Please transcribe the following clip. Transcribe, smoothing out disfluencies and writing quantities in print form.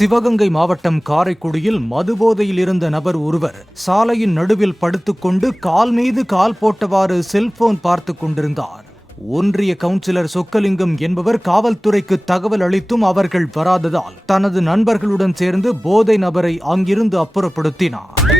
சிவகங்கை மாவட்டம் காரைக்குடியில் மதுபோதையில் இருந்த நபர் ஒருவர் சாலையின் நடுவில் படுத்துக்கொண்டு கால் மீது கால் போட்டவாறு செல்போன் பார்த்து கொண்டிருந்தார். ஒன்றிய கவுன்சிலர் சொக்கலிங்கம் என்பவர் காவல்துறைக்கு தகவல் அளித்தும் அவர்கள் வராததால் தனது நண்பர்களுடன் சேர்ந்து போதை நபரை அங்கிருந்து அப்புறப்படுத்தினார்.